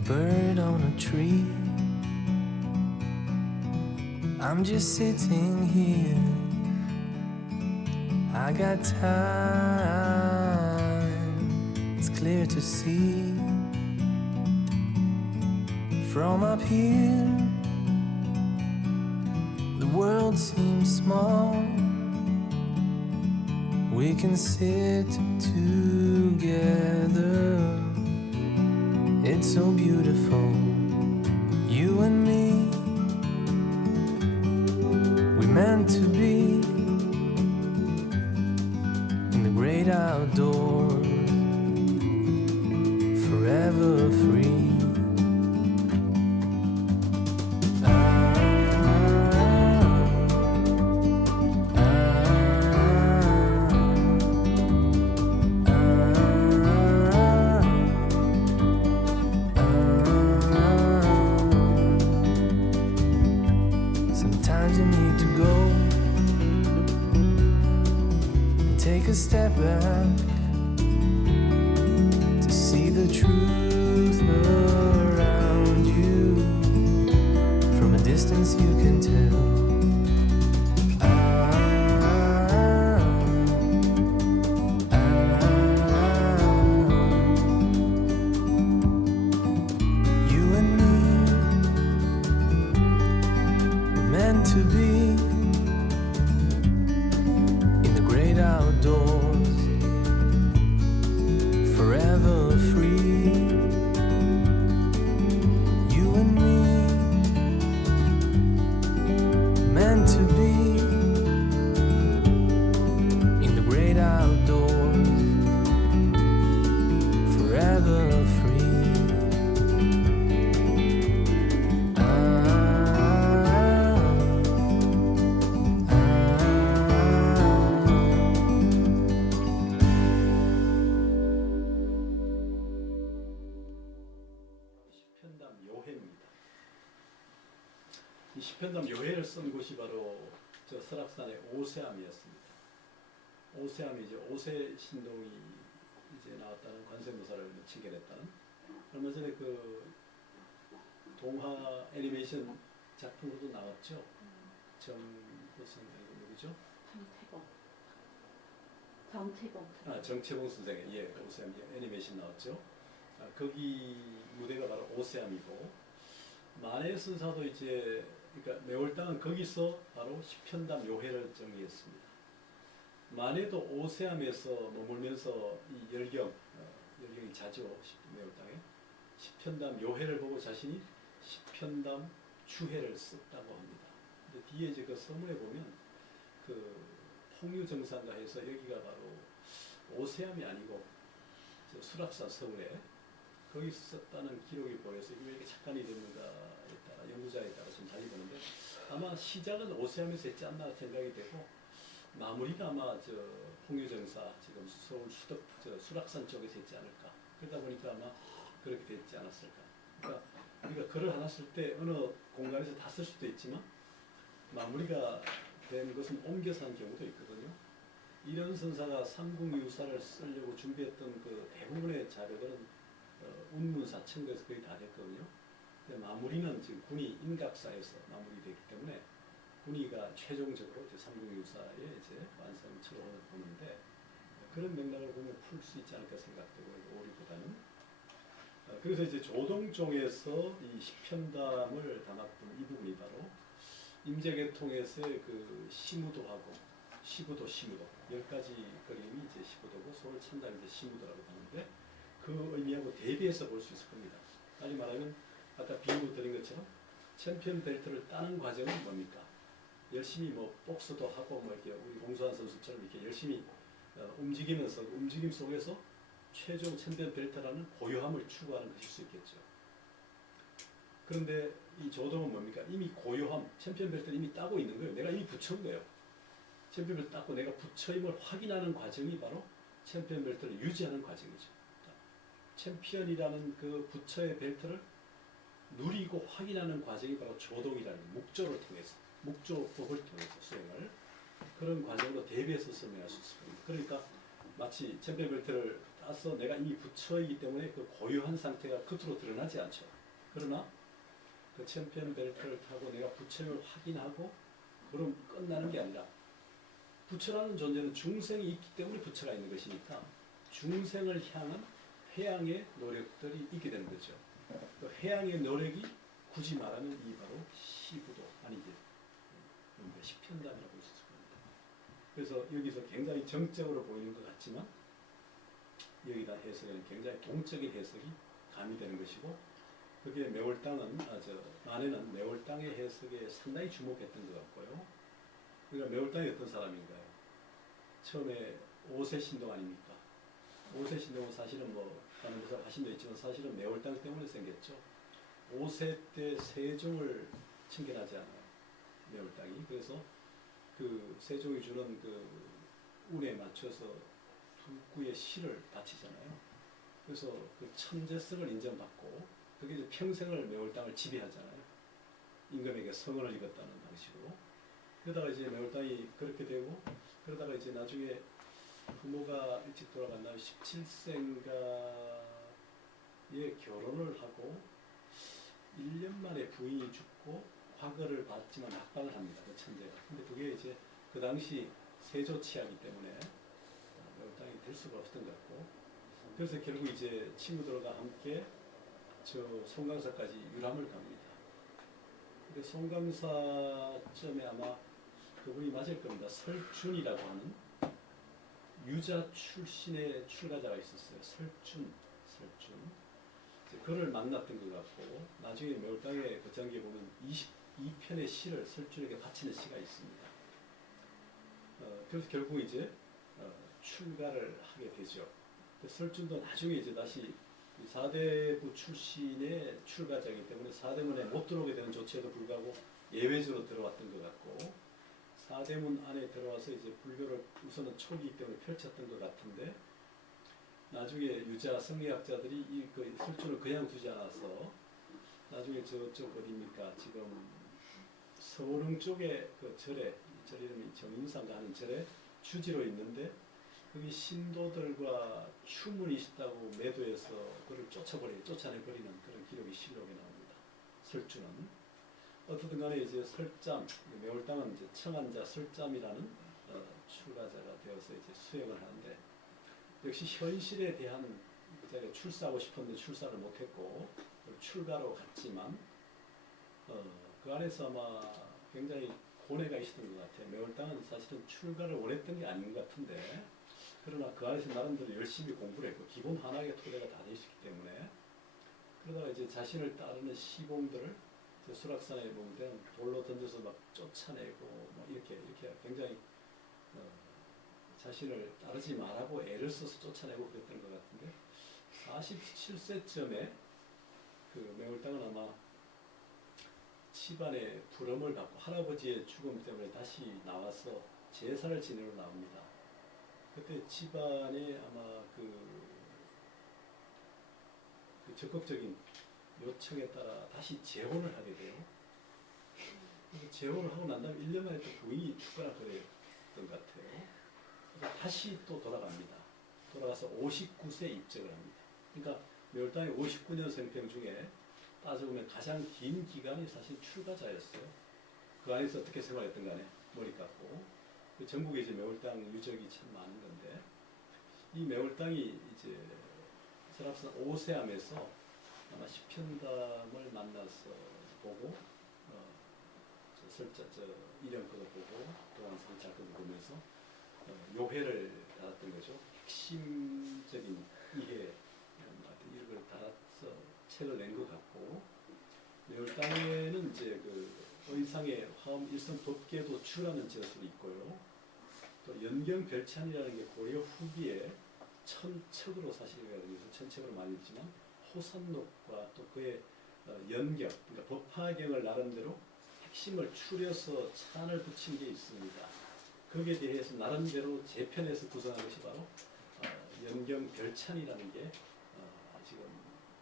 bird on a tree. I'm just sitting here. I got time. It's clear to see from up here. The world seems small. We can sit together. It's so beautiful, you and me. We meant to be in the great outdoors, forever free. Sometimes you need to go and take a step back to see the truth around you. From a distance you can tell. You and me were meant to be in the great outdoors, forever free. You and me meant to be in the great outdoors, forever free. 시편담 요해입니다. 이 시편담 요해를 쓴 곳이 바로 저 설악산의 오세암이었습니다. 오세암이 이제 오세 신동이 이제 나왔다는 관세음보살을 칭견했다는, 얼마 전에 그 동화 애니메이션 작품으로도 나왔죠. 정호성 누구죠? 정채봉 선생의 오세암 애니메이션 나왔죠. 거기 무대가 바로 오세암이고, 만해 선사도 이제 그러니까 매월당은 거기서 바로 시편담 요해를 정리했습니다. 만해도 오세암에서 머물면서 이 열경이 자죠. 매월당에 시편담 요해를 보고 자신이 시편담 주해를 썼다고 합니다. 근데 뒤에 이제 그 서문에 보면 그 홍유정상가 해서 여기가 바로 오세암이 아니고 저 수락산 서울에 거기서 썼다는 기록이 보여서 이게 왜 이렇게 착간이 됐는가에 따라 연구자에 따라 좀 달리 보는데, 아마 시작은 오세암에서 했지 않나 생각이 되고, 마무리가 아마 저 홍유정사 지금 서울 수락산 쪽에서 했지 않을까. 그러다 보니까 아마 그렇게 됐지 않았을까. 그러니까 우리가 글을 하나 쓸 때 어느 공간에서 다 쓸 수도 있지만 마무리가 된 것은 옮겨서 한 경우도 있거든요. 이런 선사가 삼국유사를 쓰려고 준비했던 그 대부분의 자료들은 운문사 청구에서 거의 다 됐거든요. 근데 마무리는 지금 군이 인각사에서 마무리되기 때문에 군이가 최종적으로 이제 삼국유사의 이제 완성처로 보는데, 그런 맥락을 보면 풀 수 있지 않을까 생각되고, 오리보다는. 그래서 이제 조동종에서 이 시편담을 담았던 이 부분이 바로 임재계통에서의 그 시무도하고 시부도 10가지 그림이 이제 시부도고, 서울 천담이 이제 시무도라고 하는데, 그 의미하고 대비해서 볼 수 있을 겁니다. 다시 말하면 아까 비유 드린 것처럼 챔피언 벨트를 따는 과정은 뭡니까? 열심히 뭐 복스도 하고 뭐 이렇게 우리 공수환 선수처럼 이렇게 열심히 움직이면서 움직임 속에서 최종 챔피언 벨트라는 고요함을 추구하는 것일 수 있겠죠. 그런데 이 조동은 뭡니까? 이미 고요함, 챔피언 벨트를 이미 따고 있는 거예요. 내가 이미 붙여온 거예요. 챔피언 벨트 닦고 내가 붙여임을 확인하는 과정이 바로 챔피언 벨트를 유지하는 과정이죠. 챔피언이라는 그 부처의 벨트를 누리고 확인하는 과정이 바로 조동이라는 목조를 통해서, 목조법을 통해서 수행을, 그런 과정으로 대비해서 설명할 수 있습니다. 그러니까 마치 챔피언 벨트를 따서 내가 이미 부처이기 때문에 그 고유한 상태가 겉으로 드러나지 않죠. 그러나 그 챔피언 벨트를 타고 내가 부처임을 확인하고 그럼 끝나는 게 아니라 부처라는 존재는 중생이 있기 때문에 부처가 있는 것이니까 중생을 향한 회양의 노력들이 있게 되는 거죠. 그 회양의 노력이 굳이 말하면 이 바로 시부도 아니지 시편단이라고 볼 수 있을 겁니다. 그래서 여기서 굉장히 정적으로 보이는 것 같지만 여기다 해석에는 굉장히 동적인 해석이 가미되는 것이고 그게 매월당은 만에는 매월당의 해석에 상당히 주목했던 것 같고요. 그러니까 매월당이 어떤 사람인가요? 처음에 5세 신동 아닙니까? 5세 신동은 사실은 뭐 다른 데서 하신 데 있지만 사실은 매월당 때문에 생겼죠. 5세 때 세종을 칭견하지 않아요. 매월당이. 그래서 그 세종이 주는 그 운에 맞춰서 두 구의 시를 바치잖아요. 그래서 그 천재성을 인정받고 그게 이제 평생을 매월당을 지배하잖아요. 임금에게 성언을 읽었다는 방식으로. 그러다가 이제 매월당이 그렇게 되고 그러다가 이제 나중에 부모가 일찍 돌아간 다음에 17세인가에 결혼을 하고 1년 만에 부인이 죽고 과거를 받지만 낙방을 합니다. 그 천재가. 근데 그게 이제 그 당시 세조 치하기 때문에 매월당이 될 수가 없었던 것 같고 그래서 결국 이제 친구들과 함께 저 송강사까지 유람을 갑니다. 근데 송강사점에 아마 그분이 맞을 겁니다. 설준이라고 하는 유자 출신의 출가자가 있었어요. 설준. 그를 만났던 것 같고 나중에 매월당의 그 전기에 보면 22편의 시를 설준에게 바치는 시가 있습니다. 그래서 결국 이제 출가를 하게 되죠. 설준도 나중에 이제 다시 사대부 출신의 출가자이기 때문에 사대문에 못 들어오게 되는 조치에도 불구하고 예외적으로 들어왔던 것 같고 사대문 안에 들어와서 이제 불교를 우선은 초기이기 때문에 펼쳤던 것 같은데 나중에 유자 성리학자들이 이 그 설준을 그냥 두지 않아서 나중에 저쪽 어디입니까? 지금 서울흥 쪽에 그 절에 절 이름이 정인상가 하는 절에 주지로 있는데 거기 신도들과 추문이 있다고 매도해서 그를 쫓아내버리는 그런 기록이 실록에 나옵니다. 설주는 어떻든 간에 이제 설잠, 매월당은 이제 청한자 설잠이라는 출가자가 되어서 이제 수행을 하는데 역시 현실에 대한 출사하고 싶었는데 출사를 못했고 출가로 갔지만 그 안에서 아마 굉장히 고뇌가 있었던 것 같아요. 매월당은 사실은 출가를 원했던 게 아닌 것 같은데 그러나 그 안에서 나름대로 열심히 공부를 했고 기본 한학의 토대가 다 돼 있었기 때문에 그러다가 이제 자신을 따르는 시공들을 수락산에 보면 돌로 던져서 막 쫓아내고 뭐 이렇게 굉장히 자신을 따르지 말라고 애를 써서 쫓아내고 그랬던 것 같은데 47세쯤에 그 매월당은 아마 집안에 부름을 받고 할아버지의 죽음 때문에 다시 나와서 제사를 지내러 나옵니다. 그때 집안에 아마 그 적극적인 요청에 따라 다시 재혼을 하게 돼요. 재혼을 하고 난 다음에 1년 만에 또 부인이 죽거나 그랬던 것 같아요. 그래서 다시 또 돌아갑니다. 돌아가서 59세 입적을 합니다. 그러니까 매월당의 59년 생평 중에 따져보면 가장 긴 기간이 사실 출가자였어요. 그 안에서 어떻게 생활했던 간에 머리 깎고 전국에 이제 매월당 유적이 참 많은 건데 이 매월당이 이제 설악산 오세암에서 아마 시편담을 만나서 보고 이령거도 보고 동안 상찰거도 보면서 요회를 달았던 거죠. 핵심적인 이해 이런 걸 달아서 책을 낸 것 같고 매월당에는 이제 그 의상의 화엄 일성 법계도 추라는 저술이 있고요. 또 연경별찬이라는 게 고려 후기에 천책으로 사실 여기서 천책으로 많이 있지만 호산록과 또 그의 연경, 그러니까 법화경을 나름대로 핵심을 추려서 찬을 붙인 게 있습니다. 거기에 대해서 나름대로 재편해서 구성한 것이 바로 연경별찬이라는 게 지금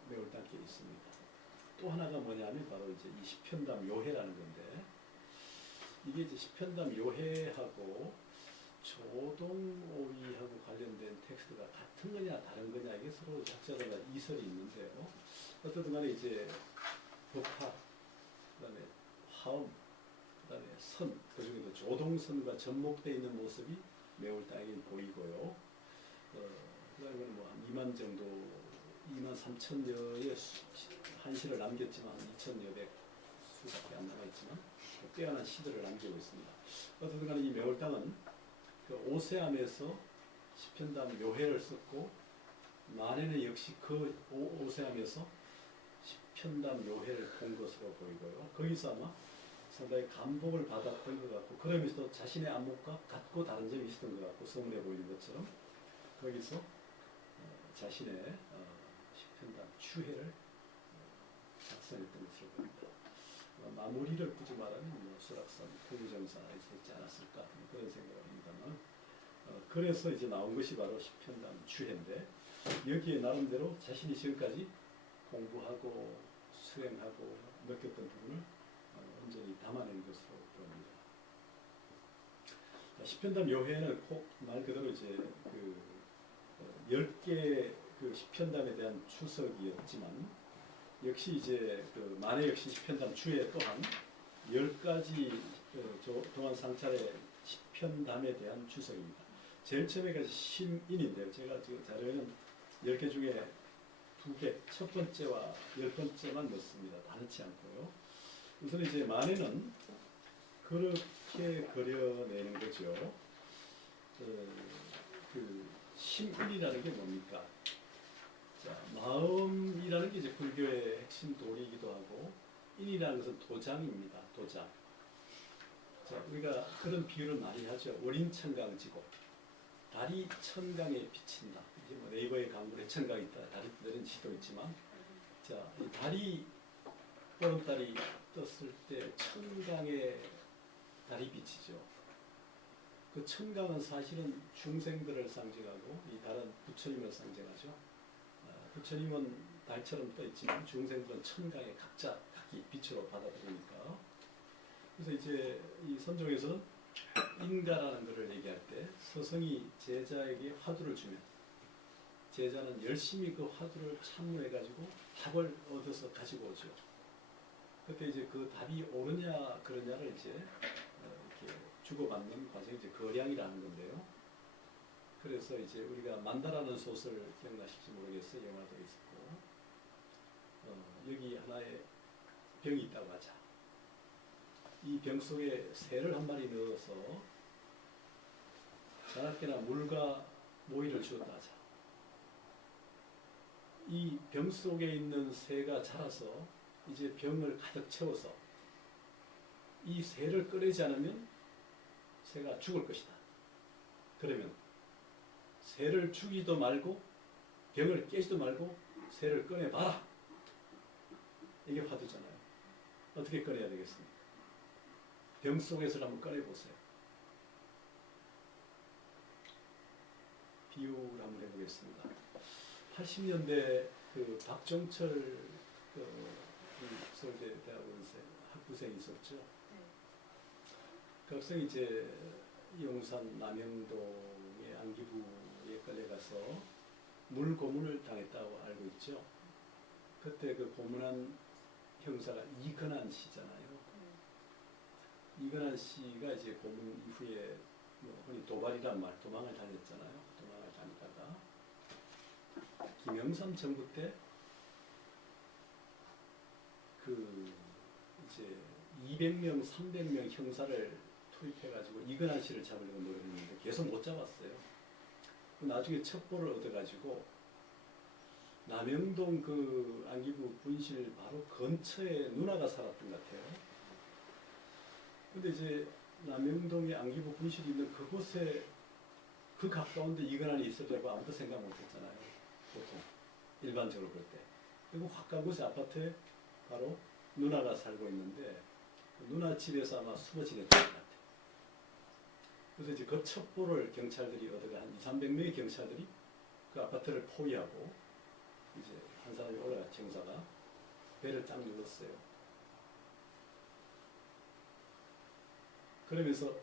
매월당께 있습니다. 또 하나가 뭐냐면 바로 이제 이 시편담 요해라는 건데 이게 이제 시편담 요해하고 조동오이하고 관련된 텍스트가 같은 거냐 다른 거냐 이게 서로 작자마다 이설이 있는데요. 어쨌든 간에 이제 법화, 그다음에 화음, 그다음에 선, 그중에도 조동선과 접목되어 있는 모습이 매월 땅에 보이고요. 그다음에 뭐한 2만 정도, 2만 3천여의 한시를 남겼지만 한 2천여 백 수밖에 안 남아있지만 뛰어난 시들을 남기고 있습니다. 어쨌든 간에 이 매월 땅은 그 오세암에서 시편담 묘회를 썼고 만에는 역시 그 오세암에서 시편담 묘회를 본 것으로 보이고요. 거기서 아마 상당히 감복을 받았던 것 같고 그러면서도 자신의 안목과 같고 다른 점이 있었던 것 같고 서문해 보이는 것처럼 거기서 자신의 시편담 추회를 작성했던 것으로 보입니다. 마무리를 굳이 말하면 수락산, 통정사에 있지 않았을까 그런 생각을 합니다만 그래서 이제 나온 것이 바로 시편담 추회인데 여기에 나름대로 자신이 지금까지 공부하고 수행하고 느꼈던 부분을 온전히 담아낸 것으로 보입니다. 시편담 요회는 꼭 말 그대로 이제 그 10개 그 시편담에 대한 추석이었지만 역시 이제 그 만해 역시 시편담 추회 또한 10가지 동안 상찰의 시편담에 대한 추석입니다. 제일 처음에가 심인인데요. 제가 지금 자료에는 10개 중에 2개, 첫 번째와 10번째만 넣습니다. 다 넣지 않고요. 우선 이제 만해는 그렇게 그려내는 거죠. 그 심인이라는 게 뭡니까? 자, 마음이라는 게 이제 불교의 핵심 도리이기도 하고 인이라는 것은 도장입니다. 도장. 자, 우리가 그런 비유를 많이 하죠. 월인천강지고 달이 천강에 비친다. 이제 뭐 네이버에 강물에 천강이 있다. 달이 내린 시도 있지만, 자, 이 달이 보름달이 떴을 때 천강에 달이 비치죠. 그 천강은 사실은 중생들을 상징하고 이 달은 부처님을 상징하죠. 부처님은 달처럼 떠 있지만 중생들은 천강에 각자 각기 빛으로 받아들이니까. 그래서 이제 이 선종에서는 인가라는 것을 얘기할 때 스승이 제자에게 화두를 주면 제자는 열심히 그 화두를 참여해가지고 답을 얻어서 가지고 오죠. 그때 이제 그 답이 옳으냐 그러냐를 이제 이렇게 주고받는 과정이 이제 거량이라는 건데요. 그래서 이제 우리가 만다라는 소설 기억나실지 모르겠어요. 영화도 있었고 여기 하나의 병이 있다고 하자. 이 병 속에 새를 한 마리 넣어서 자나깨나 물과 모이를 주었다 하자. 이 병 속에 있는 새가 자라서 이제 병을 가득 채워서 이 새를 꺼내지 않으면 새가 죽을 것이다. 그러면 새를 죽이도 말고 병을 깨지도 말고 새를 꺼내봐라. 이게 화두잖아요. 어떻게 꺼내야 되겠습니까? 병 속에서 한번 꺼내보세요. 비유를 한번 해보겠습니다. 80년대 그 박정철 그 서울대 대학원생 학부생이 있었죠. 그 학생이 이제 용산 남영동의 안기부에 끌려가서 물고문을 당했다고 알고 있죠. 그때 그 고문한 형사가 이근한 씨잖아요. 이근한 씨가 이제 고문 이후에 뭐 흔히 도발이란 말, 도망을 다녔잖아요. 도망을 다니다가 김영삼 정부 때 그 이제 200명, 300명 형사를 투입해가지고 이근한 씨를 잡으려고 노력했는데 계속 못 잡았어요. 나중에 첩보를 얻어가지고 남영동 그 안기부 분실 바로 근처에 누나가 살았던 것 같아요. 근데 이제 남영동의 안기부 분실이 있는 그곳에 그 가까운데 이근한이 있으려고 아무도 생각 못 했잖아요. 보통 일반적으로 볼 때. 그리고 가까운 곳에 아파트에 바로 누나가 살고 있는데 누나 집에서 아마 숨어 지냈던 것 같아요. 그래서 이제 그 첩보를 경찰들이 얻어가 한 200~300명의 경찰들이 그 아파트를 포위하고 이제 한 사람이 올라갔죠. 형사가 배를 딱 눌렀어요. 그러면서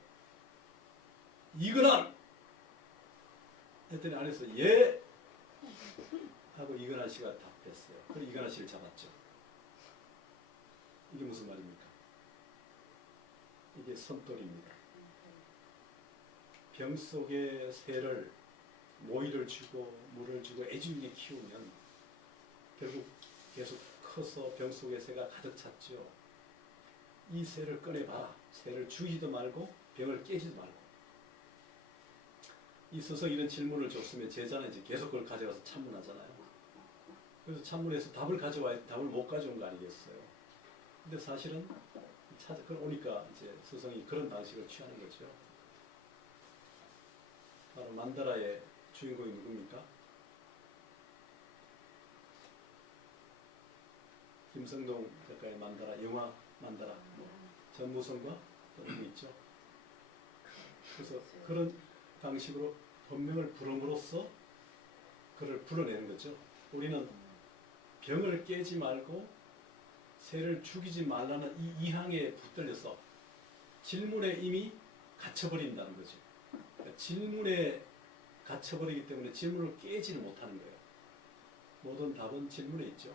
이근한 했더니 안에서 예 하고 이근한 씨가 답했어요. 그래서 이근한 씨를 잡았죠. 이게 무슨 말입니까? 이게 선돌입니다. 병 속에 새를 모이를 주고 물을 주고 애주인게 키우면 결국 계속 커서 병 속에 새가 가득 찼죠. 이 새를 꺼내봐라. 새를 죽이지도 말고 병을 깨지도 말고. 이 서서 이런 질문을 줬으면 제자는 이제 계속 그걸 가져가서 참문하잖아요. 그래서 참문해서 답을 가져와야 답을 못 가져온 거 아니겠어요. 근데 사실은 오니까 이제 스승이 그런 방식을 취하는 거죠. 바로 만다라의 주인공이 누굽니까? 김성동 작가의 만다라, 영화 만다라, 전무성과 또 있죠. 그래서 그런 방식으로 본명을 부름으로써 그를 불어내는 거죠. 우리는 병을 깨지 말고 새를 죽이지 말라는 이 이항에 붙들려서 질문에 이미 갇혀버린다는 거죠. 그러니까 질문에 갇혀버리기 때문에 질문을 깨지를 못하는 거예요. 모든 답은 질문에 있죠.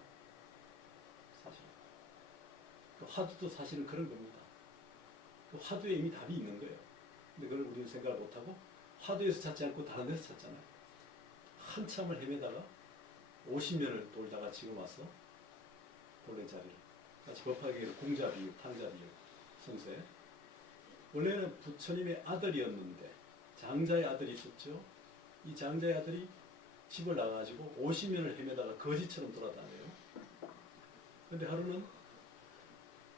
사실. 화두도 사실은 그런 겁니다. 화두에 이미 답이 있는 거예요. 근데 그걸 우리는 생각을 못하고 화두에서 찾지 않고 다른 데서 찾잖아요. 한참을 헤매다가 50년을 돌다가 지금 와서 본래 자리를 마치 법화계의 공자비유, 탕자비유 선세. 원래는 부처님의 아들이었는데 장자의 아들이 있었죠. 이 장자의 아들이 집을 나가가지고 50년을 헤매다가 거지처럼 돌아다녀요. 근데 하루는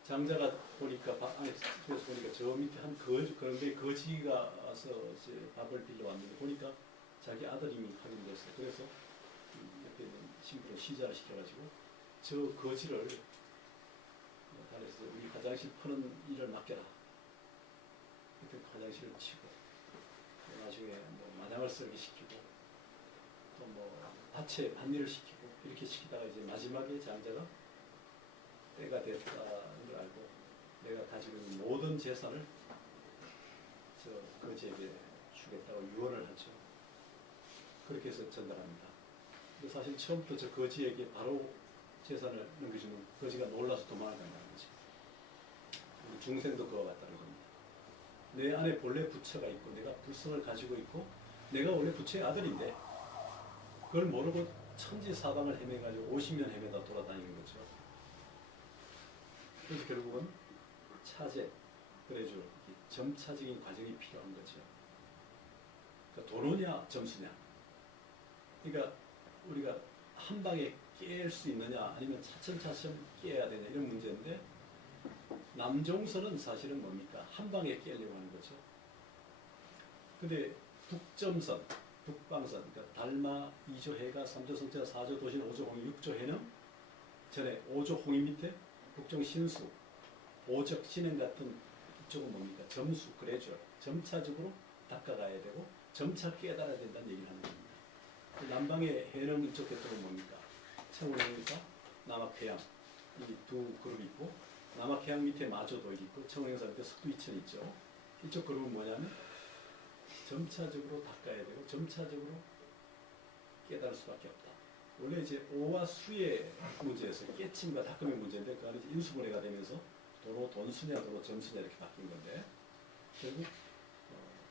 장자가 보니까 안에서 보니까 저 밑에 한 그런데 거지가 와서 이제 밥을 빌려 왔는데 보니까 자기 아들임이 확인됐어요. 그래서 옆에 있는 신부로 시자를 시켜가지고 저 거지를 달에서 우리 화장실 푸는 일을 맡겨라. 그때 화장실을 치고 나중에 뭐 마당을 썰기 시키고 또 뭐 밭에 밭일을 시키고 이렇게 시키다가 이제 마지막에 장자가 때가 됐다는 걸 알고 내가 가지고 있는 모든 재산을 저 거지에게 주겠다고 유언을 하죠. 그렇게 해서 전달합니다. 근데 사실 처음부터 저 거지에게 바로 재산을 넘겨주면 거지가 놀라서 도망을 간다는 거죠. 중생도 그와 같다는 겁니다. 내 안에 본래 부처가 있고 내가 불성을 가지고 있고 내가 원래 부처의 아들인데 그걸 모르고 천지사방을 헤매가지고 50년 헤매다 돌아다니는 거죠. 그래서 결국은 차제, 그래죠. 점차적인 과정이 필요한 거죠. 그러니까 도노냐 점수냐. 그러니까 우리가 한 방에 깰 수 있느냐 아니면 차츰차츰 깨야 되냐 이런 문제인데 남종선은 사실은 뭡니까? 한 방에 깨려고 하는 거죠. 근데 북점선, 북방선, 그러니까 달마, 2조 해가, 3조 성자, 4조 도신, 5조 홍이, 6조 해는 전에 5조 홍이 밑에 북정 신수, 오적 신행 같은 이쪽은 뭡니까? 점수, 그래죠. 점차적으로 닦아가야 되고 점차 깨달아야 된다는 얘기를 하는 겁니다. 남방의 해는 이쪽 계통은 뭡니까? 청운행사, 남학해양 이 두 그룹이 있고 남학해양 밑에 마조도 있고 청운행사 밑에 석두이천이 있죠. 이쪽 그룹은 뭐냐면 점차적으로 닦아야 되고 점차적으로 깨달을 수밖에 없다. 원래 이제 오와 수의 문제에서 깨침과 닦음의 문제인데 그 안에 인수분해가 되면서 도로 돈수냐 도로 점수냐 이렇게 바뀐 건데 결국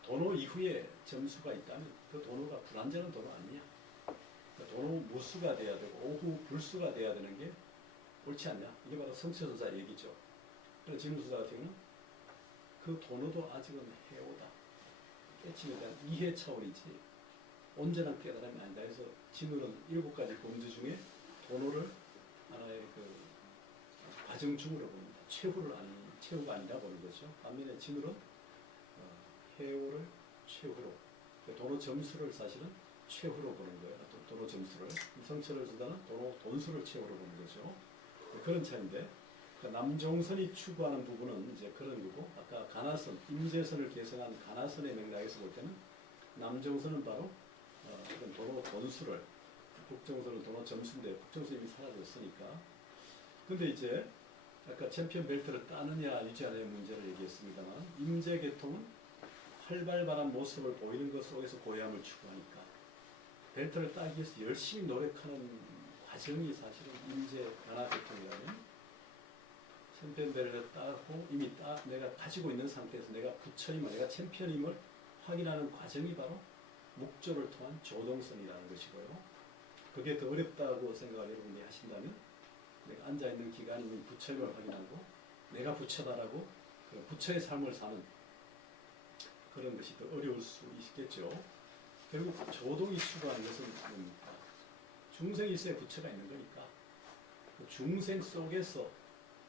도로 이후에 점수가 있다면 그 도로가 불완전한 도로 아니냐. 그러니까 도로 무수가 돼야 되고 오후 불수가 돼야 되는 게 옳지 않냐. 이게 바로 성처선사 얘기죠. 그래서 진무수사 같은 경우는 그 도로도 아직은 해오다. 깨침에 대한 이해 차원이지 온전한 깨달음이 아니다. 해서 진우는 7가지 범주 중에 도로를 하나의 그 과정 중으로 봅니다. 최후가 아니라 보는 거죠. 반면에 진우는 해오를 최후로, 도로 점수를 사실은 최후로 보는 거예요. 도로 점수를. 성철을 준다는 도로 돈수를 최후로 보는 거죠. 그런 차인데 그러니까 남종선이 추구하는 부분은 이제 그런 거고 아까 가나선, 임재선을 개성한 가나선의 맥락에서 볼 때는 남종선은 바로 도로 돈수를, 북종선은 도로 점수인데 북종선이 이미 사라졌으니까. 근데 이제 아까 챔피언 벨트를 따느냐 유지하느냐 문제를 얘기했습니다만 임재계통은 활발한 모습을 보이는 것 속에서 고요함을 추구하니까 벨트를 따기 위해서 열심히 노력하는 과정이 사실은 인재 변화 계통이라면 챔피언벨을 따고 이미 내가 가지고 있는 상태에서 내가 부처임을, 내가 챔피언임을 확인하는 과정이 바로 목적을 통한 조동성이라는 것이고요. 그게 더 어렵다고 생각을 여러분이 하신다면 내가 앉아있는 기간이면 부처임을 확인하고 내가 부처다라고 부처의 삶을 사는 그런 것이 더 어려울 수 있겠죠. 결국 조동이 추구하는 것은 뭡니까? 중생이 있어야 부처가 있는 거니까 그 중생 속에서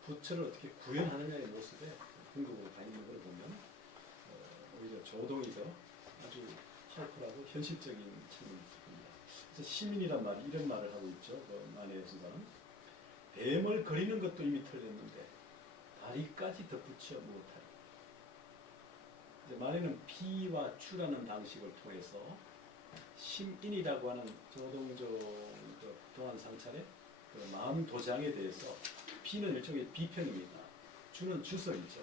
부처를 어떻게 구현하느냐의 모습에 궁극으로 가 있는 걸 보면 오히려 조동이 더 아주 파워풀하고 현실적인 측면이 있습니다. 그래서 시민이란 말이 이런 말을 하고 있죠. 그 만해의 순간은 뱀을 그리는 것도 이미 틀렸는데 다리까지 덧붙여 무엇하리. 이제 만해는 피와 추라는 방식을 통해서 심인이라고 하는 조동조 동안 상찰의 그 마음 도장에 대해서 피는 일종의 비평입니다. 주는 주설이죠.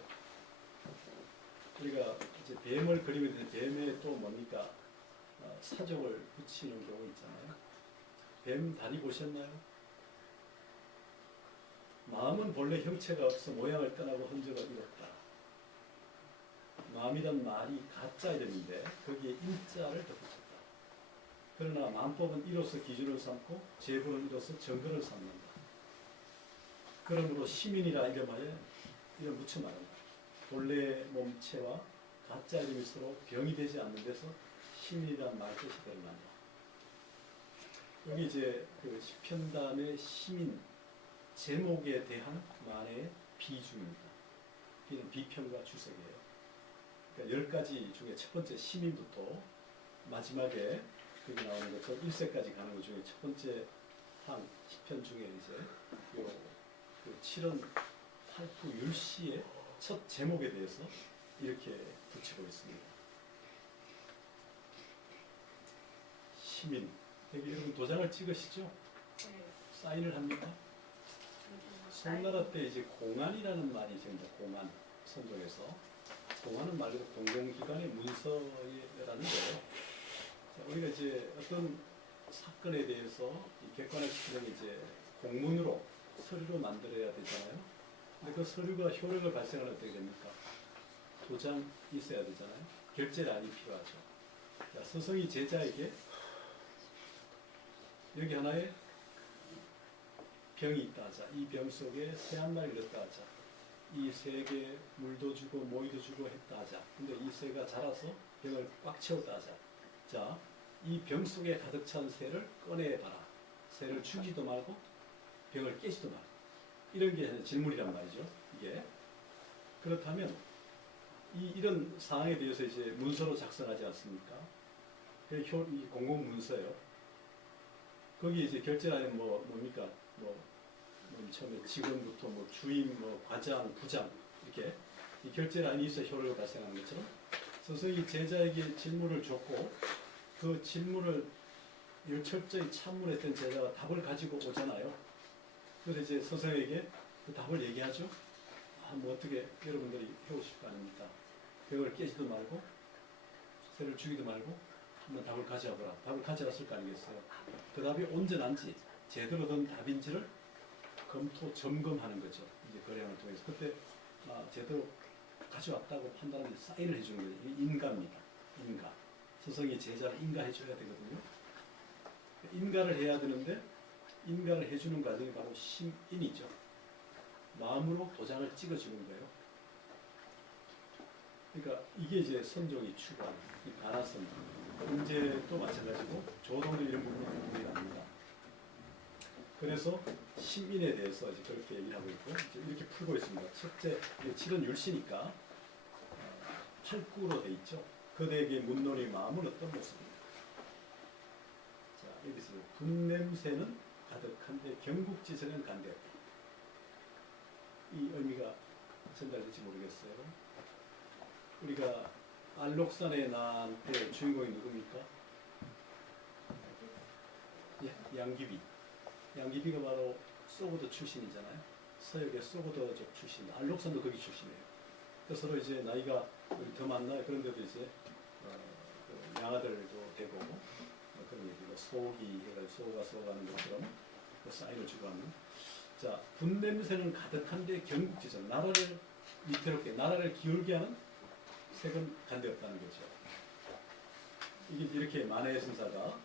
우리가 이제 뱀을 그리게 되는 뱀에 또 뭡니까? 사족을 붙이는 경우 있잖아요. 뱀 다리 보셨나요? 마음은 본래 형체가 없어 모양을 떠나고 흔적을 잃었다. 마음이란 말이 가짜 이름인데 거기에 인자를 덧붙였다. 그러나 만법은 이로써 기준을 삼고 제부는 이로써 정근을 삼는다. 그러므로 시민이라 이름하여 이름 붙여 말한다. 본래 몸체와 가짜 이름이 서로 병이 되지 않는 데서 시민이란 말뜻이 드러난다. 여기 이제 그 시편단의 시민 제목에 대한 만의 비중입니다. 이는 비평과 주석이에요. 그러니까 10가지 중에 첫 번째 시민부터 마지막에 여기 나오는 것처럼 1세까지 가는 것 중에 첫 번째 항 시편 중에 이제 그 7원 8구 율시의 첫 제목에 대해서 이렇게 붙이고 있습니다. 시민. 여기 여러분 도장을 찍으시죠? 네. 사인을 합니까? 송나라 때 이제 공안이라는 말이 있습니다. 공안. 선종에서. 공안은 말 그대로 공공기관의 문서라는 거예요. 자, 우리가 이제 어떤 사건에 대해서 이 객관화시키는 이제 공문으로 서류로 만들어야 되잖아요. 근데 그 서류가 효력을 발생하면 어떻게 됩니까? 도장이 있어야 되잖아요. 결재란이 필요하죠. 자, 스승이 제자에게 여기 하나의 병이 있다 하자. 이 병 속에 새 한 마리를 넣었다 하자. 이 새에게 물도 주고 모이도 주고 했다 하자. 근데 이 새가 자라서 병을 꽉 채웠다 하자. 자, 이 병 속에 가득 찬 새를 꺼내봐라. 새를 죽이지도 말고 병을 깨지도 말고. 이런 게 질문이란 말이죠. 이게. 그렇다면 이런 사항에 대해서 이제 문서로 작성하지 않습니까? 이 공공 문서예요. 거기 이제 결제라는 뭡니까? 처음에 직원부터 주임, 과장, 부장 이렇게 이 결제란이 있어 효력을 발생하는 것처럼 스승이 제자에게 질문을 줬고 그 질문을 철저히 참문했던 제자가 답을 가지고 오잖아요. 그래서 이제 스승에게 그 답을 얘기하죠. 어떻게 여러분들이 해오실 거 아닙니까? 벽을 깨지도 말고 새를 죽이도 말고 한번 답을 가져와보라. 답을 가져왔을 거 아니겠어요? 그 답이 온전한지 제대로 된 답인지를 검토, 점검하는 거죠. 이제 거래량을 통해서. 그때 제대로 가져왔다고 판단하면 사인을 해주는 거예요. 이게 인가입니다. 인가. 스승이 제자를 인가해줘야 되거든요. 인가를 해야 되는데 인가를 해주는 과정이 바로 심인이죠. 마음으로 도장을 찍어주는 거예요. 그러니까 이게 이제 선종이 추구하는 이 가나선. 문제도 마찬가지고 조동도 이런 부분이 동일합니다. 그래서 시민에 대해서 이제 그렇게 얘기를 하고 있고 이제 이렇게 풀고 있습니다. 첫째, 7은 율시니까 8구로 돼 있죠. 그대에게 묻노니 마음은 어떤 모습입니까? 자, 여기서 분냄새는 가득한데 경국지성은 간대없다. 이 의미가 전달될지 모르겠어요. 우리가 알록산의 난 때 주인공이 누굽니까? 양귀비. 양귀비가 바로 소고도 출신이잖아요. 서역의 소고도족 출신. 알록산도 거기 출신이에요. 그래서 서로 이제 나이가 더 많나요? 그런데도 이제 그 양아들도 되고 그런 얘기고 소기 해가지고 소가 하는 것처럼 그 사인을 주고 하는. 자, 분 냄새는 가득한데 경국지죠. 나라를 위태롭게 나라를 기울게 하는 색은 간데 없다는 거죠. 이게 이렇게 만해의 순사가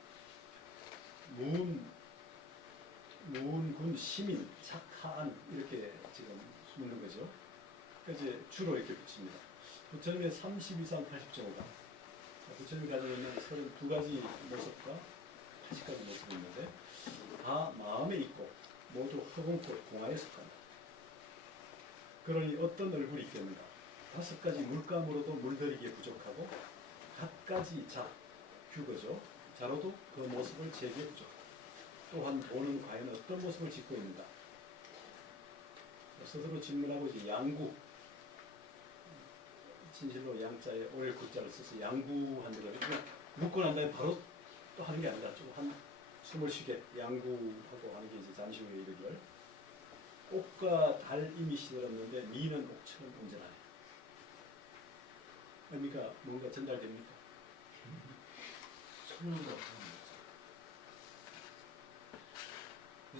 무운군 시민 착한 이렇게 지금 묻는 거죠. 이제 주로 이렇게 붙입니다. 부처님의 32상 80정오가 부처님이 가지고 있는 32가지 모습과 80가지 모습이 있는데 다 마음에 있고 모두 허공꽃 공화에 속한다. 그러니 어떤 얼굴이 있겠는가? 5가지 물감으로도 물들이기에 부족하고 갖가지 자, 규거죠. 자로도 그 모습을 재기에 부족. 또한 보는 과연 어떤 모습을 짓고 있는가? 스스로 질문하고 이제 양구, 진실로 양자에 올 구자를 써서 양구하는 거예요. 그냥 묻고 난 다음에 바로 또 하는 게 아니라 좀 한 숨을 쉬게 양구하고 하는 게 이제 잠시 후에 이르기를 옥과 달 이미 시들었는데 미는 옥처럼 온전하네. 의미가 뭔가 전달됩니까? 소름 같은 거.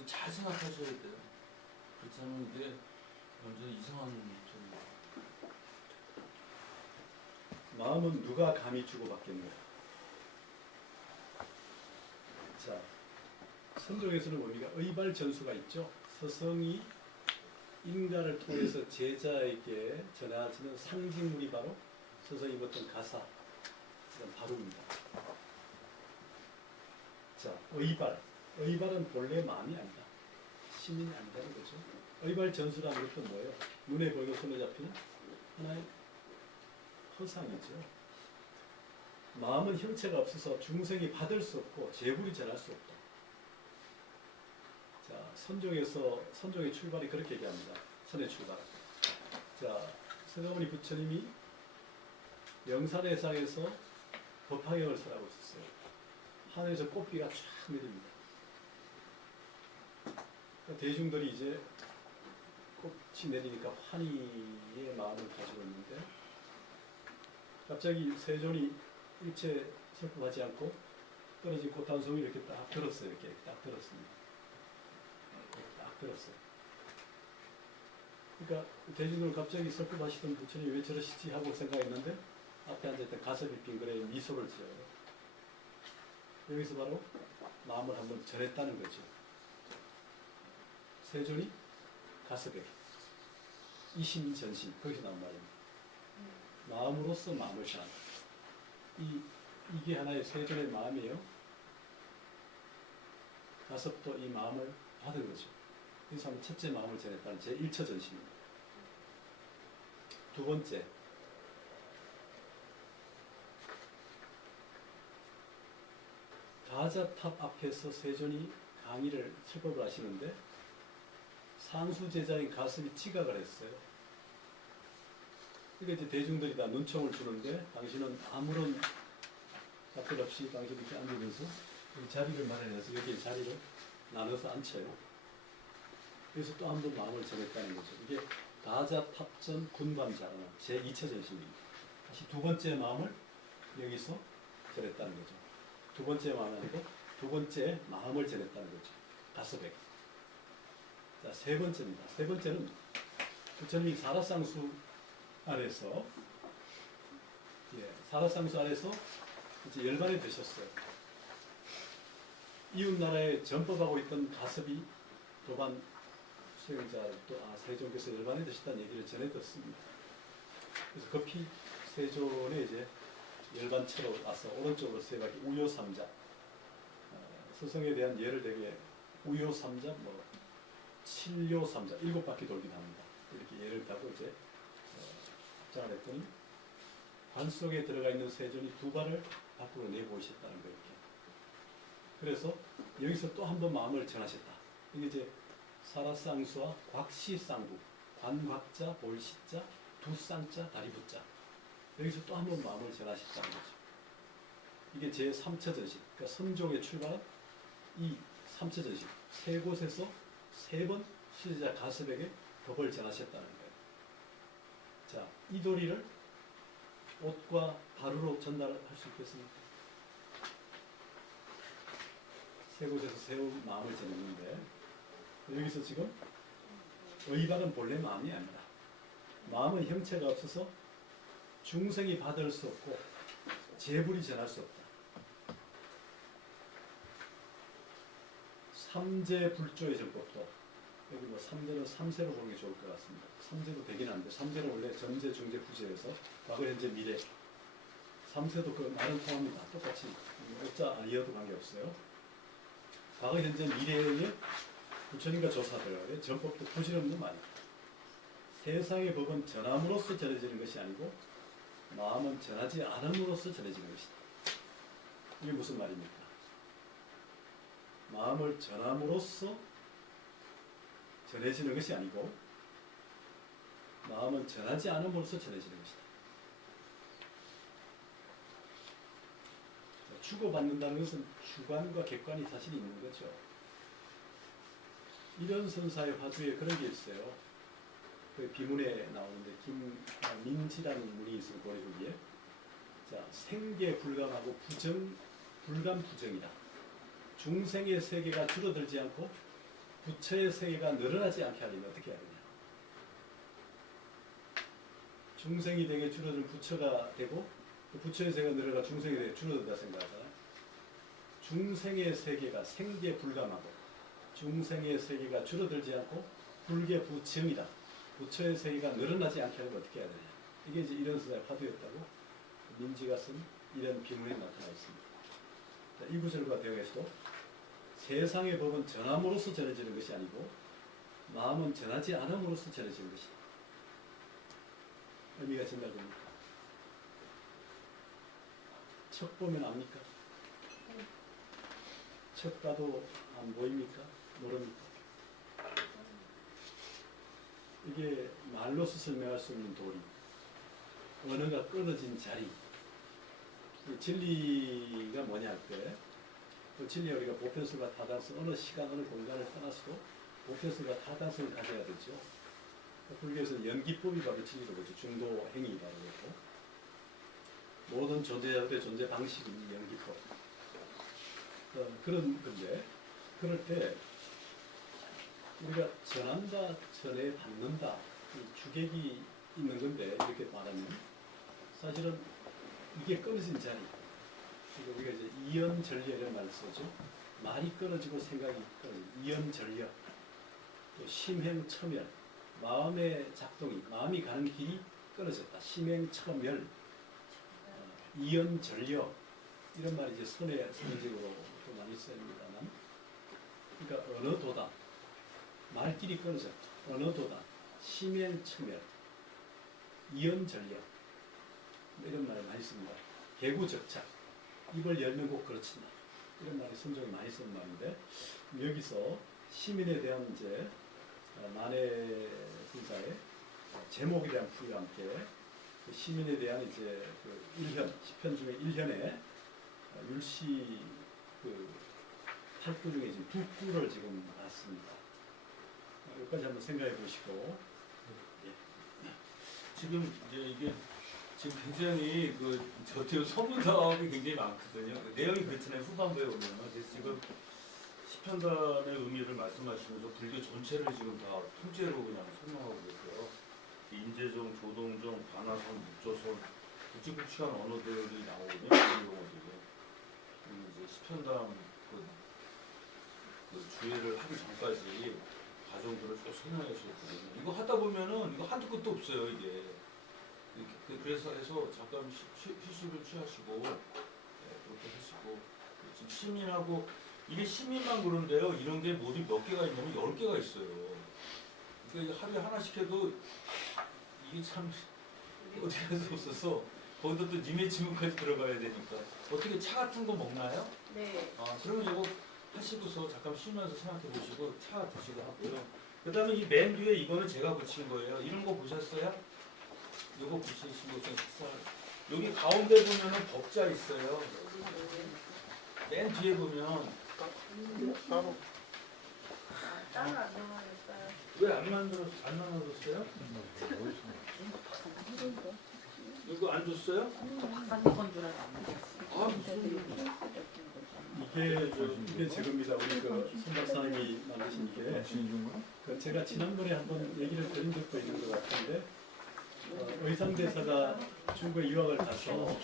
잘 생각하셔야 돼요. 그렇지 않으면 이게 완전 이상한 소리. 마음은 누가 감히 주고받겠는가? 자, 선종에서는 우리가 의발전수가 있죠. 서성이 인가를 통해서 제자에게 전하지는 상징물이 바로 서성이 입었던 가사, 그런 바루입니다. 자, 의발은 본래 마음이 아니다. 시민이 아니다는 거죠. 의발전수라는 것도 뭐예요? 눈에 보이고 손에 잡히는 하나의 허상이죠. 마음은 형체가 없어서 중생이 받을 수 없고 재불이 전할 수 없다. 자, 선종의 출발이 그렇게 얘기합니다. 선의 출발. 자, 서가모니 부처님이 영산회상에서 법화경을 설하고 있었어요. 하늘에서 꽃비가 쫙 내립니다. 그러니까 대중들이 이제 꽃이 내리니까 환희의 마음을 가지고 있는데 갑자기 세존이 일체 슬픔하지 않고 떨어진 꽃 한 송이 이렇게 딱 들었어요. 이렇게 딱 들었습니다. 딱 들었어요. 그러니까 대중들 갑자기 슬픔하시던 부처님이 왜 저러시지 하고 생각했는데 앞에 앉아있던 가섭이 빙그레 미소를 지어요. 여기서 바로 마음을 한번 전했다는 거죠. 세존이 가섭에게 이심전심 거기서 나온 말입니다. 마음으로서 마음을 전한다. 이게 하나의 세존의 마음이에요. 가섭도 이 마음을 받은 거죠. 그래서 한번 첫째 마음을 전했다는 제 1차 전심입니다. 두 번째, 가자탑 앞에서 세존이 강의를 설법을 하시는데 상수 제자인 가섭이 지각을 했어요. 그러니까 이제 대중들이 다 눈총을 주는데 당신은 아무런 답변 없이 당신 이렇게 앉으면서 자리를 마련해서 여기 자리를 나눠서 앉혀요. 그래서 또 한 번 마음을 전했다는 거죠. 이게 가자탑전 군밤자라는 제 2차 전심입니다. 다시 두 번째 마음을 여기서 전했다는 거죠. 두 번째 마음이 아니고 두 번째 마음을 전했다는 거죠. 가섭에게. 자, 세 번째입니다. 세 번째는 부처님이 사라상수 아래서 사라상수 아래서 이제 열반에 드셨어요. 이웃 나라에 전법하고 있던 가섭이 도반 수행자 또 세존께서 열반에 드셨다는 얘기를 전해 듣습니다. 그래서 급히 세존에 이제 열반처로 와서 오른쪽으로 세 바퀴 우요삼자 스승에 대한 예를 되게 우요삼자 칠요삼자 7바퀴 돌긴 합니다. 이렇게 예를 따고 이제 합장을 했더니 관 속에 들어가 있는 세존이 두 발을 밖으로 내보이셨다는 거예요. 그래서 여기서 또 한 번 마음을 전하셨다. 이게 이제 사라쌍수와 곽시쌍구, 관곽자, 볼시자, 두쌍자, 다리부자. 여기서 또 한 번 마음을 전하셨다는 거죠. 이게 제 3차 전신, 그러니까 선종의 출발은 이 3차 전신, 세 곳에서 세 번 수제자 가섭에게 법을 전하셨다는 거예요. 자, 이 도리를 옷과 가루로 전달할 수 있겠습니까? 세 곳에서 세운 마음을 전했는데 여기서 지금 의박은 본래 마음이 아니라 마음은 형체가 없어서 중생이 받을 수 없고 재불이 전할 수 없다. 삼재 불조의 정법도 여기 뭐 삼재는 삼세로 보는 게 좋을 것 같습니다. 삼재도 되긴 한데 삼재는 원래 전재, 중재, 부재에서 과거, 현재, 미래 삼세도 그 말은 통합니다. 똑같이 어짜 아니어도 관계없어요. 과거, 현재, 미래의 부처님과 조사들의 전법도 부질없는 말입니다. 세상의 법은 전함으로써 전해지는 것이 아니고 마음은 전하지 않음으로써 전해지는 것이다. 이게 무슨 말입니까? 마음을 전함으로써 전해지는 것이 아니고 마음은 전하지 않음으로써 전해지는 것이다. 주고받는다는 것은 주관과 객관이 사실 있는 거죠. 이런 선사의 화두에 그런 게 있어요. 그 비문에 나오는데 김민지라는 문이 있어요. 고리국이에. 자, 생계 불감하고 불감 부정이다. 중생의 세계가 줄어들지 않고 부처의 세계가 늘어나지 않게 하려면 어떻게 해야 되냐. 중생이 되게 줄어들면 부처가 되고 그 부처의 세계가 늘어나 중생이 되게 줄어든다 생각하잖아요. 중생의 세계가 생계 불감하고 중생의 세계가 줄어들지 않고 불계 부정이다. 부처의 세계가 늘어나지 않게 하려면 어떻게 해야 되냐. 이게 이제 이런 선사의 화두였다고 민지가 쓴 이런 비문에 나타나 있습니다. 자, 이 구절과 대응해서도 세상의 법은 전함으로써 전해지는 것이 아니고 마음은 전하지 않음으로써 전해지는 것이다. 의미가 전달됩니까? 척 보면 압니까? 척 봐도 안 보입니까? 모릅니까? 이게 말로서 설명할 수 없는 도리, 언어가 끊어진 자리. 진리가 뭐냐 할 때, 그 진리가 우리가 보편성과 타당성, 어느 시간, 어느 공간을 떠나서도 보편성과 타당성을 가져야 되죠. 불교에서는 연기법이 바로 진리로 보죠. 중도 행위 바로 그렇고 모든 존재자들의 존재 방식이 연기법. 그런 건데 그럴 때 우리가 전한다, 전해 받는다 이 주객이 있는 건데 이렇게 말하면 사실은 이게 끊어진 자리. 그러니까 우리가 이제 이연전려라는 말을 쓰죠. 말이 끊어지고 생각이 끊어지고 이연전려. 또 심행처멸. 마음의 작동이, 마음이 가는 길이 끊어졌다. 심행처멸. 이연전려. 이런 말이 이제 선의적으로 또 많이 쓰입니다만. 그러니까 언어도다. 말길이 끊어졌다. 언어도다. 심행처멸. 이연전려. 이런 말을 많이 씁니다. 개구적착. 입을 열면 곧 그렇친다. 이런 말이 선종이 많이 쓰는 말인데 여기서 시민에 대한 이제 만해 선사의 제목이라는 풀이와 함께 그 시민에 대한 이제 그 1현, 10편 중에 1현에 율시 그 8구 중에 지금 2구를 지금 봤습니다. 여기까지 한번 생각해 보시고 지금 이제 이게 지금 굉장히 그 저쪽 소문사업이 굉장히 많거든요. 그 내용이 그렇잖아요. 후반부에 보면 그래서 지금 시편단의 의미를 말씀하시면서 불교 전체를 지금 다 통째로 그냥 설명하고 계세요. 인재종, 조동종, 반화선, 묵조선, 굵직굵직한 언어들이 나오거든요. 용어들이. 이제 시편단 그 주의를 하기 전까지 과정들을 쭉 설명하셨거든요. 이거 하다 보면은 이거 한두 끝도 없어요. 이게. 그래서 해서 잠깐 휴식을 취하시고 그렇게 하시고 지금 시민하고 이게 시민만 그런데요. 이런 게 모두 몇 개가 있냐면 10개가 있어요. 그러니까 하루에 하나씩 해도 이게 참 어떻게 할 수 없어서 거기다 또 님의 지문까지 들어가야 되니까 어떻게 차 같은 거 먹나요? 네. 그러면 이거 하시고서 잠깐 쉬면서 생각해 보시고 차 드시고 하고요. 그 다음에 이 맨 뒤에 이거는 제가 붙인 거예요. 이런 거 보셨어요? 요거 붙이시고 식사. 여기 가운데 보면은 법자 있어요. 맨 뒤에 보면 따로 안 나와있어요. 왜 안 만들었어요? 이거 안 줬어요? 바깥 건줄 알았는데. 아, 무슨 이게 제겁니다. 우리 그손 박사님이 만드신 이게 그 제가 지난번에 한번 얘기를 드린 적도 있는 것 같은데 의상대사가 중국에 유학을 가서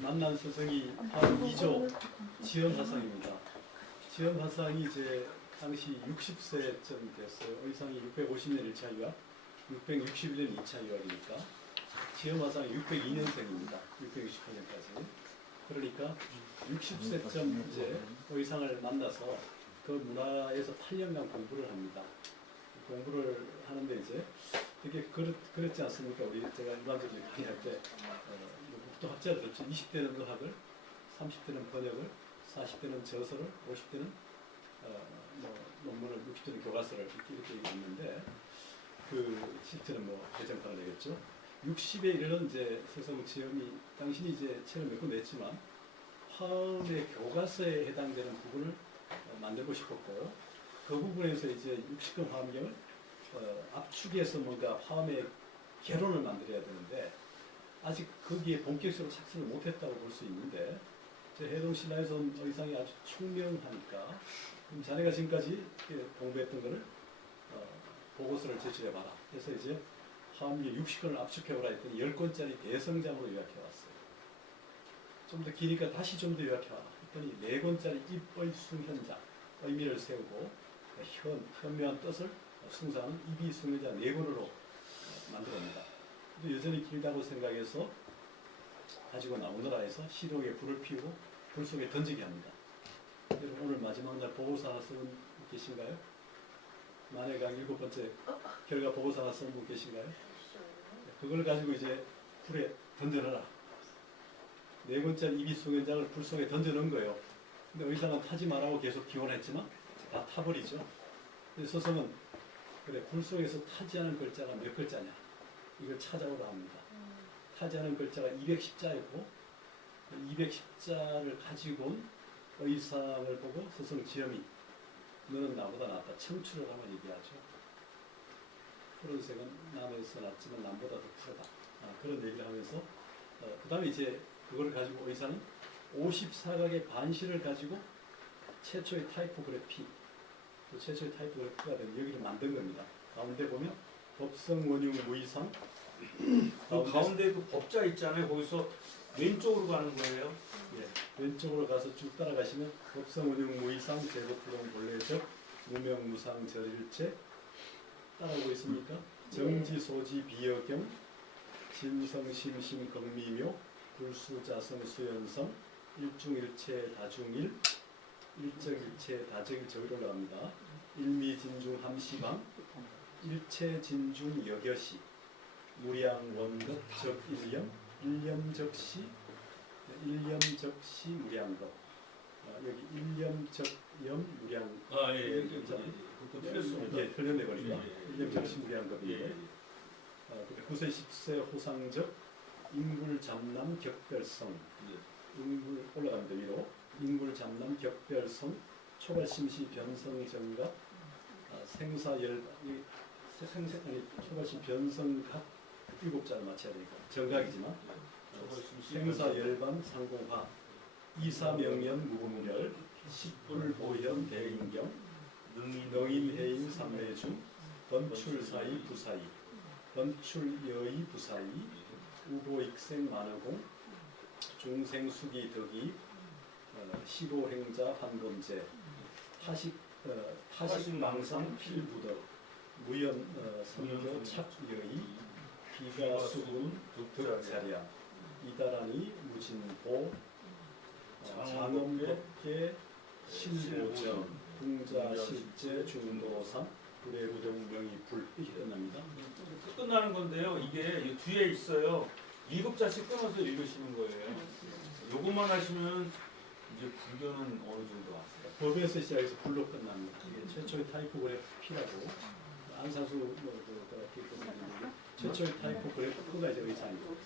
만난 스승이 바로 이조 지연 화상입니다. 지연 화상이 이제 당시 60세쯤 됐어요. 의상이 650년 1차 유학, 661년 2차 유학이니까 지연 화상이 602년생입니다. 668년까지. 그러니까 60세쯤 이제 의상을 만나서 그 문화에서 8년간 공부를 합니다. 공부를 하는데 이제 되게 그렇지 않습니까? 우리 제가 일반적으로 강의할 때 국도 학자를 그렇죠. 20대는 의학을, 30대는 번역을, 40대는 저서를, 50대는 뭐 논문을, 60대는 교과서를 이렇게 있는데 그 실제는 뭐 대정판을 내겠죠. 60에 이르는 이제 스승 지엄이 당신이 이제 책을 몇 권 냈지만 화엄의 교과서에 해당되는 부분을 만들고 싶었고 그 부분에서 이제 60권 화엄경을 압축해서 뭔가 화엄의 개론을 만들어야 되는데 아직 거기에 본격적으로 착수를 못했다고 볼 수 있는데 제 해동신라에서 온 의상이 아주 총명하니까 자네가 지금까지 공부했던 거를 보고서를 제출해봐라. 그래서 이제 화엄기 60권을 압축해보라 했더니 10권짜리 대성장으로 요약해왔어요. 좀 더 기니까 다시 좀 더 요약해와라 했더니 4권짜리 입의 숭현자 의미를 세우고 현묘한 뜻을 숭상하는 입이 숭현자 4권으로 만들어냅니다. 또 여전히 길다고 생각해서 가지고 나오느라 해서 시동에 불을 피우고 불 속에 던지게 합니다. 여러분 오늘 마지막 날 보고서 하나 쓴 분 계신가요? 만해강 7번째 결과 보고서 하나 쓴 분 계신가요? 그걸 가지고 이제 불에 던져넣어라. 4권짜리 이비숭현장을 불 속에 던져넣은 거예요. 근데 의상은 타지 말라고 계속 기원했지만 다 타버리죠. 근데 스승은 그래 불 속에서 타지 않은 글자가 몇 글자냐 이걸 찾아오라 합니다. 타지 않은 글자가 210자였고 210자를 가지고 온 의상을 보고 스승 지엄이 너는 나보다 낫다. 청출을 하면 얘기하죠. 푸른색은 남에서 낫지만 남보다 더 푸르다. 그런 얘기를 하면서 그 다음에 이제 그걸 가지고 의사는 54각의 반시를 가지고 최초의 타이포그래피 그 최초의 타이포그래피가 된 여기를 만든 겁니다. 가운데 보면 법성원융 무이상 가운데 그 법자 있잖아요. 거기서 왼쪽으로 가는 거예요. 예, 왼쪽으로 가서 쭉 따라가시면 법성원융 무이상 제도프동 본래적 무명무상 절일체 따라오고 있습니까? 정지소지 비여경 진성심심 극미묘 불수자성 수연성 일중일체 다중일 일적일체 다적일 저기로 올라갑니다. 일미진중 함시방 일체진중 여겨시 무량원덕 적일념 일념적시 일념적시 무량덕 여기 일념적염 무량 그것도 틀렸습니다. 예, 틀렸네버리니까 예, 예. 일념적시 무량겁인데 근데 9세 10세 호상적 인굴 잠남 격별성 인굴 올라갑니다 위로 인굴 잠남 격별성 초발심시 변성정각 생사열 아니 초발심 변성각 7자를 맞춰야 되니까 정각이지만 생사열반 상공화 이사명연 무분별 십불보현 대인경 능인해인 삼매중 번출사이 부사이 번출여의 부사이 우보익생 만화공 중생수기 덕이 시로행자 한범제 타식망상 필부덕 무연 성교 착여의 기가수군 덕자랴 이다라니 무진보 장엄법계 실보정 궁자실제 중도상 불의부정 명의불 이렇게 끝납니다. 끝나는 건데요. 이게 이 뒤에 있어요. 7자씩 끊어서 읽으시는 거예요. 요것만 하시면 이제 불교는 어느 정도 왔어요. 법에서 시작해서 불로 끝납니다. 이게 최초의 타이포그래피라고 안사수 최초의 타이포그래피가 이제 의상이고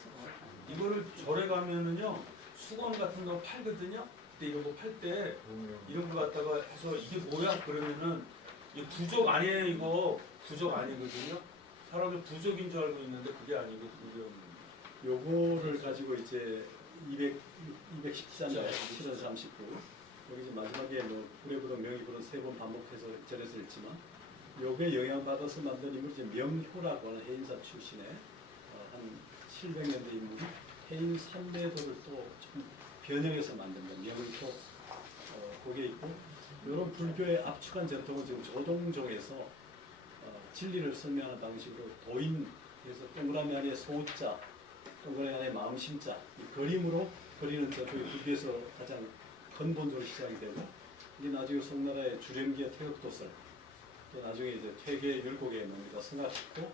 이거를 절에 가면은요 수건 같은 거 팔거든요. 근데 이런 거 팔 때 이런 거 갖다가 해서 이게 뭐야 그러면은 이 부적 아니에요. 이거 부적 아니거든요. 사람들 부적인 줄 알고 있는데 그게 아니고 불교입니다. 요거를 가지고 이제 210자인데 7월 39. 여기 이제 마지막에 뭐 불의불은 명의불은 3번 반복해서 절에서 했지만 요게 영향받아서 만든 인물이 이제 명효라고 하는 해인사 출신의 한 700년대 인물이 해인 산매도를 또 좀 변형해서 만든 건 명효 그게 있고 이런 불교의 압축한 전통은 지금 조동종에서 진리를 설명하는 방식으로 도인 그래서 동그라미 안에 소자 동그라미 안에 마음심자 이 그림으로 그리는 전통이 불교에서 가장 근본적으로 시작이 되고 이게 나중에 송나라의 주렴기의 태극도설 또 나중에 이제 퇴계 율곡에 뭡니까 성악고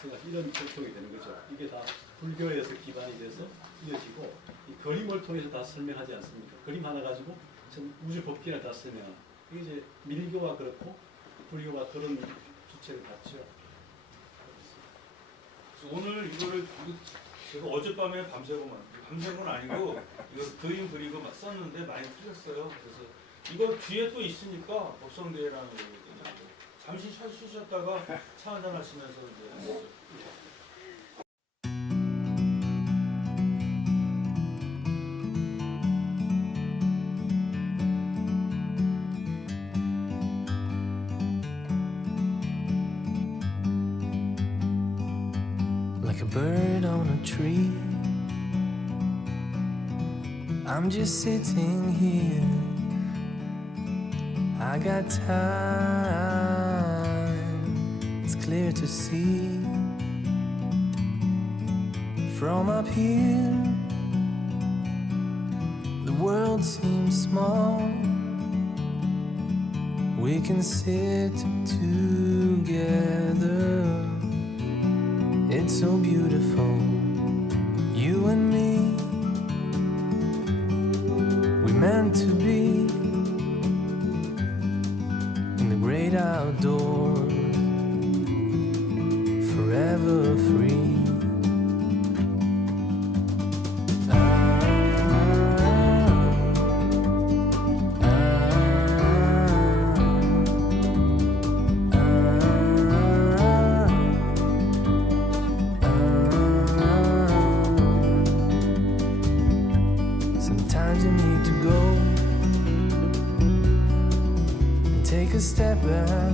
성악 이런 전통이 되는 거죠. 이게 다 불교에서 기반이 돼서 이어지고 이 그림을 통해서 다 설명하지 않습니까? 그림 하나 가지고 전 우주 법기를 다 설명하는 이게 이제 밀교가 그렇고 불교가 그런 주체를 갖죠. 그래서 오늘 이거를 제가 어젯밤에 밤새고 밤새는 건 아니고 이거 그림 그리고 막 썼는데 많이 틀렸어요. 그래서 이거 뒤에 또 있으니까 법성대라는 거 잠시 쉬셨다가 차 한잔 하시면서 이제 like a bird on a tree. I'm just sitting here. I got time. It's clear to see from up here. The world seems small. We can sit together. It's so beautiful, you and me. We meant to be in the great outdoors, forever free. Sometimes you need to go and take a step back